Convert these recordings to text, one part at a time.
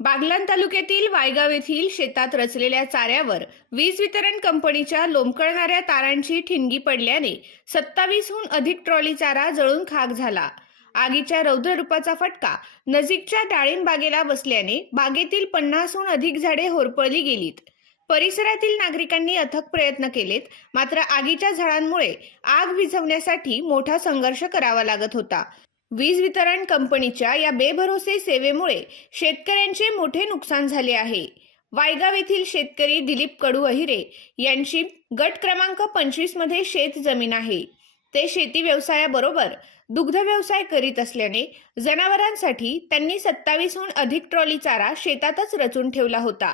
बागलान तालुक्यातील वायगाव येथील शेतात रचलेल्या चाऱ्यावर वीज वितरण कंपनीच्या लोंबकळणाऱ्या तारांची ठिणगी पडल्याने सत्तावीसहून अधिक ट्रॉली चारा जळून खाक झाला. आगीच्या रौद्र रूपाचा फटका नजीकच्या डाळिंब बागेला बसल्याने बागेतील पन्नासहून अधिक झाडे होरपळली गेलीत. परिसरातील नागरिकांनी अथक प्रयत्न केलेत मात्र आगीच्या झाडांमुळे आग विझवण्यासाठी मोठा संघर्ष करावा लागत होता. वीज वितरण कंपनीच्या या बेभरोसे सेवेमुळे शेतकऱ्यांचे मोठे नुकसान झाले आहे. वायगाव येथील शेतकरी दिलीप कडू अहिरे यांची गट क्रमांक पंचवीसमध्ये शेत जमीन आहे. ते शेती व्यवसायाबरोबर दुग्ध व्यवसाय करीत असल्याने जनावरांसाठी त्यांनी सत्तावीसहून अधिक ट्रॉली चारा शेतातच रचून ठेवला होता.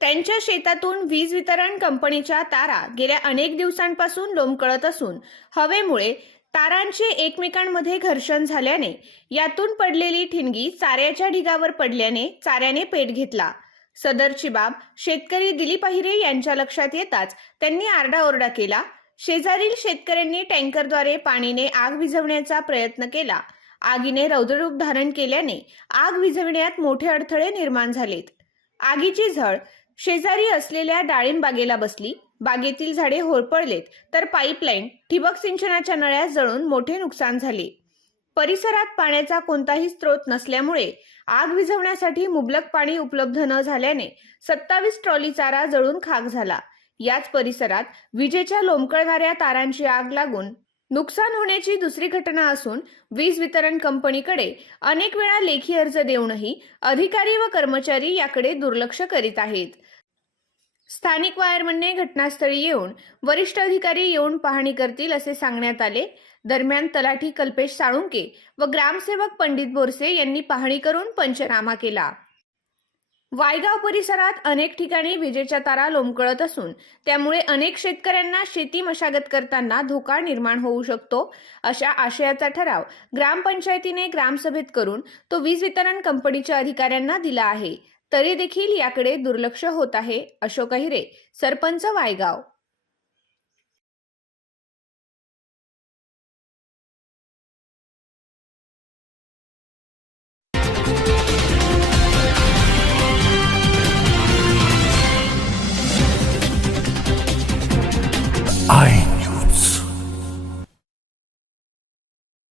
त्यांच्या शेतातून वीज वितरण कंपनीच्या तारा गेल्या अनेक दिवसांपासून लोंबकळत असून हवेमुळे तारांचे एकमेकांमध्ये घर्षण झाल्याने यातून पडलेली ठिणगी चाऱ्याच्या ढिगावर पडल्याने चाऱ्याने पेट घेतला. सदरची बाब शेतकरी दिलीप अहिरे यांच्या लक्षात येताच त्यांनी आरडाओरडा केला. शेजारील शेतकऱ्यांनी टँकरद्वारे पाणीने आग विझवण्याचा प्रयत्न केला. आगीने रौद्ररूप धारण केल्याने आग विझविण्यात मोठे अडथळे निर्माण झालेत. आगीची झळ शेजारी असलेल्या डाळिंबागेला बसली. बागेतील झाडे होरपळलेत तर पाईपलाईन ठिबक सिंचनाच्या नळ्या जळून मोठे नुकसान झाले. परिसरात पाण्याचा कोणताही स्रोत नसल्यामुळे आग विझवण्यासाठी मुबलक पाणी उपलब्ध न झाल्याने सत्तावीस ट्रॉली चारा जळून खाक झाला. याच परिसरात विजेच्या लोंबकळणाऱ्या तारांची आग लागून नुकसान होण्याची दुसरी घटना असून वीज वितरण कंपनीकडे अनेक वेळा लेखी अर्ज देऊनही अधिकारी व कर्मचारी याकडे दुर्लक्ष करीत आहेत. स्थानिक वायरमनने घटनास्थळी येऊन वरिष्ठ अधिकारी येऊन पाहणी करतील असे सांगण्यात आले. दरम्यान तलाठी कल्पेश साळुंके व ग्रामसेवक पंडित बोरसे यांनी पाहणी करून पंचनामा केला. वायगाव परिसरात अनेक ठिकाणी विजेच्या तारा लोंबकळत असून त्यामुळे अनेक शेतकऱ्यांना शेती मशागत करताना धोका निर्माण होऊ शकतो अशा आशयाचा ठराव ग्रामपंचायतीने ग्रामसभेत करून तो वीज वितरण कंपनीच्या अधिकाऱ्यांना दिला आहे. तरी देखील याकडे दुर्लक्ष होत आहे अशोक अहिरे सरपंच वायगाव. आई